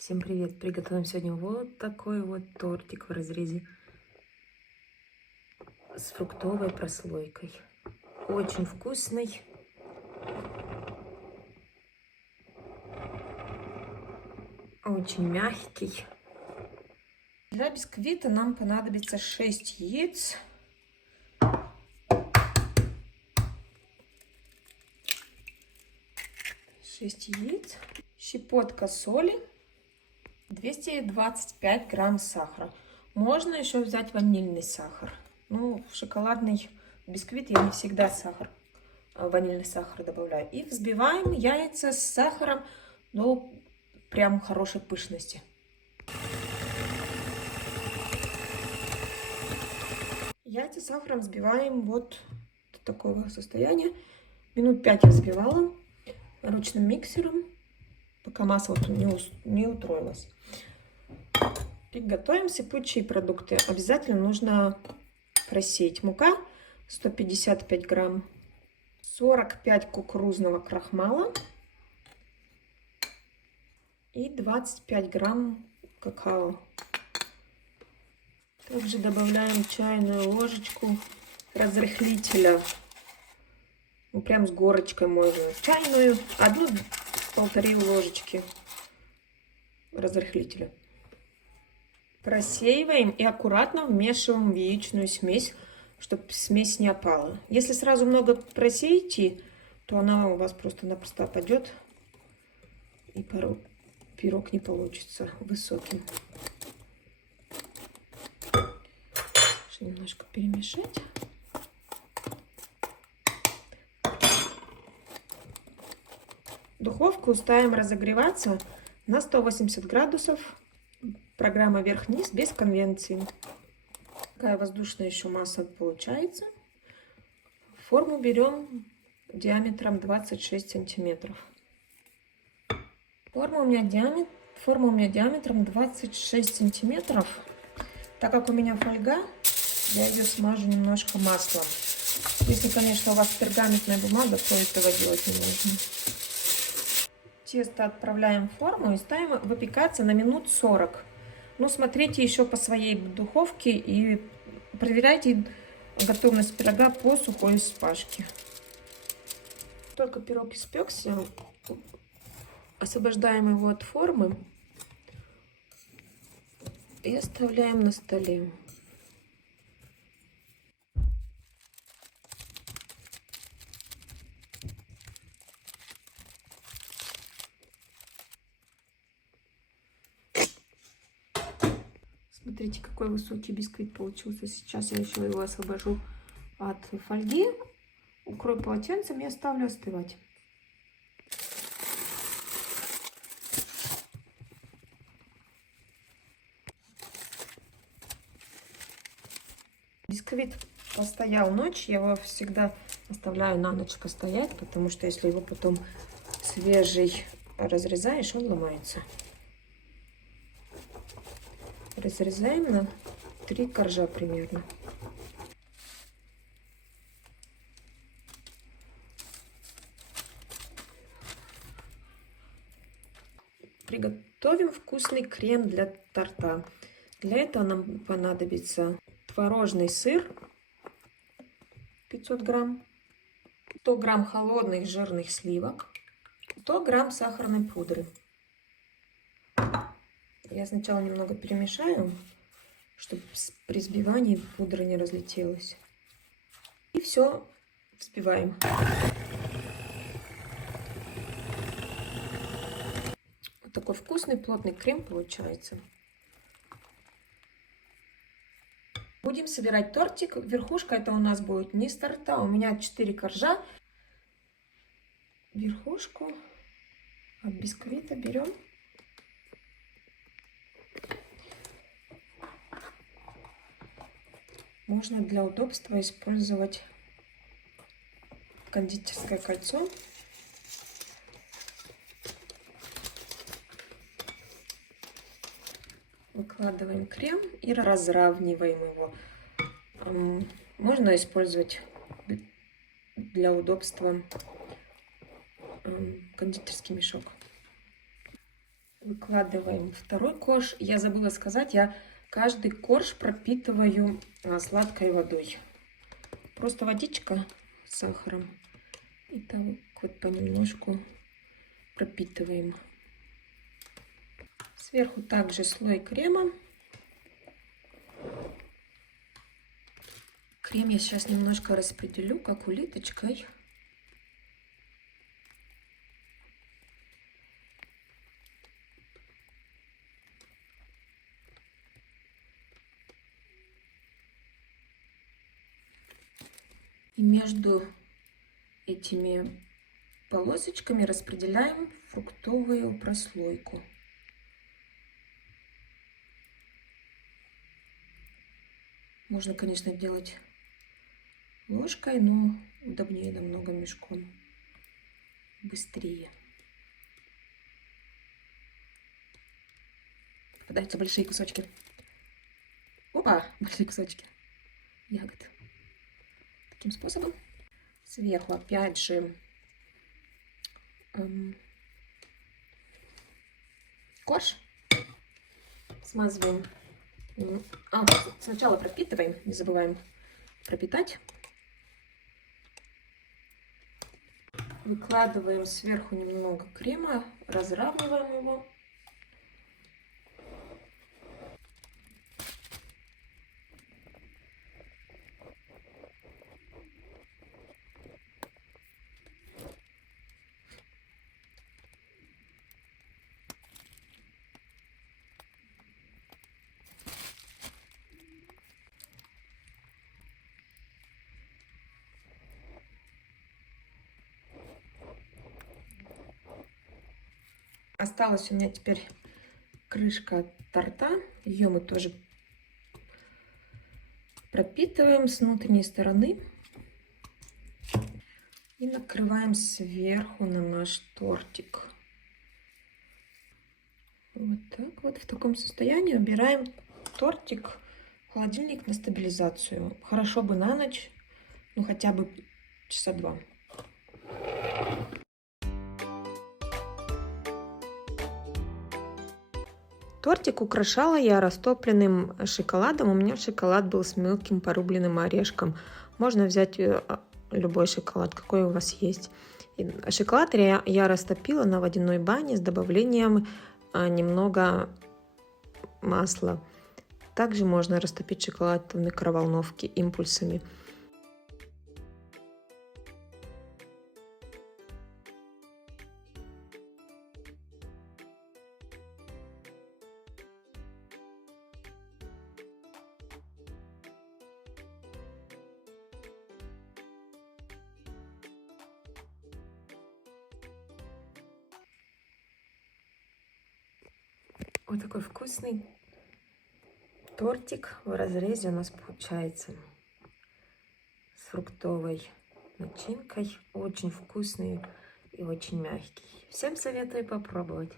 Всем привет! Приготовим сегодня вот такой вот тортик в разрезе с фруктовой прослойкой. Очень вкусный. Очень мягкий. Для бисквита нам понадобится 6 яиц. Щепотка соли. 225 грамм сахара. Можно еще взять ванильный сахар. Ну, в шоколадный бисквит я не всегда ванильный сахар добавляю. И взбиваем яйца с сахаром до прям хорошей пышности. Яйца с сахаром взбиваем вот до такого состояния. Минут 5 я взбивала ручным миксером, пока масса вот не утроилась. Приготовим сыпучие продукты. Обязательно нужно просеять. Мука 155 грамм, 45 кукурузного крахмала и 25 грамм какао. Также добавляем чайную ложечку разрыхлителя. Ну, прям с горочкой можно. Чайную, 1–1,5 ложечки разрыхлителя. Просеиваем и аккуратно вмешиваем в яичную смесь, чтобы смесь не опала. Если сразу много просеете, то она у вас просто-напросто опадет, и пирог не получится высоким. Немножко перемешать. Духовку ставим разогреваться на 180 градусов. Программа вверх-вниз без конвекции. Такая воздушная еще масса получается. Форму берем диаметром 26 сантиметров. Форма у меня диаметром 26 сантиметров. Так как у меня фольга, я ее смажу немножко маслом. Если, конечно, у вас пергаментная бумага, то этого делать не нужно. Тесто отправляем в форму и ставим выпекаться на минут 40. Ну, смотрите еще по своей духовке и проверяйте готовность пирога по сухой спашке. Только пирог испекся, освобождаем его от формы и оставляем на столе. Смотрите, какой высокий бисквит получился. Сейчас я еще его освобожу от фольги, укрою полотенцем и оставлю остывать. Бисквит постоял ночь, я его всегда оставляю на ночь постоять, потому что если его потом свежий разрезаешь, он ломается. Разрезаем на 3 коржа примерно. Приготовим вкусный крем для торта. Для этого нам понадобится творожный сыр 500 грамм, 100 грамм холодных жирных сливок, 100 грамм сахарной пудры. Я сначала немного перемешаю, чтобы при взбивании пудра не разлетелась. И все взбиваем. Вот такой вкусный плотный крем получается. Будем собирать тортик. Верхушка это у нас будет не с торта. У меня 4 коржа. Верхушку от бисквита берем. Можно для удобства использовать кондитерское кольцо. Выкладываем крем и разравниваем его. Можно использовать для удобства кондитерский мешок. Выкладываем второй корж. Я забыла сказать, я каждый корж пропитываю сладкой водой. Просто водичка с сахаром. И так вот понемножку пропитываем. Сверху также слой крема. Крем я сейчас немножко распределю, как улиточкой. И между этими полосочками распределяем фруктовую прослойку. Можно, конечно, делать ложкой, но удобнее намного мешком. Быстрее. Попадаются большие кусочки. Опа! Большие кусочки ягод. Таким способом. Сверху опять же корж. Смазываем. Сначала пропитываем, не забываем пропитать. Выкладываем сверху немного крема, разравниваем его. Осталась у меня теперь крышка торта. Ее мы тоже пропитываем с внутренней стороны. И накрываем сверху на наш тортик. Вот так вот. В таком состоянии убираем тортик в холодильник на стабилизацию. Хорошо бы на ночь, ну хотя бы часа 2. Тортик украшала я растопленным шоколадом. У меня шоколад был с мелким порубленным орешком. Можно взять любой шоколад, какой у вас есть. И шоколад я растопила на водяной бане с добавлением немного масла. Также можно растопить шоколад в микроволновке импульсами. Вот такой вкусный тортик в разрезе у нас получается с фруктовой начинкой. Очень вкусный и очень мягкий. Всем советую попробовать.